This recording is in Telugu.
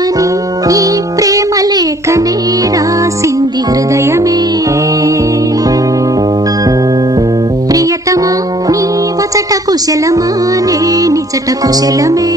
మని ఈ ప్రేమ లేఖనే రాసింది హృదయమే. ప్రియతమా నీ వచట కుశలమా నే నిజట కుశలమే.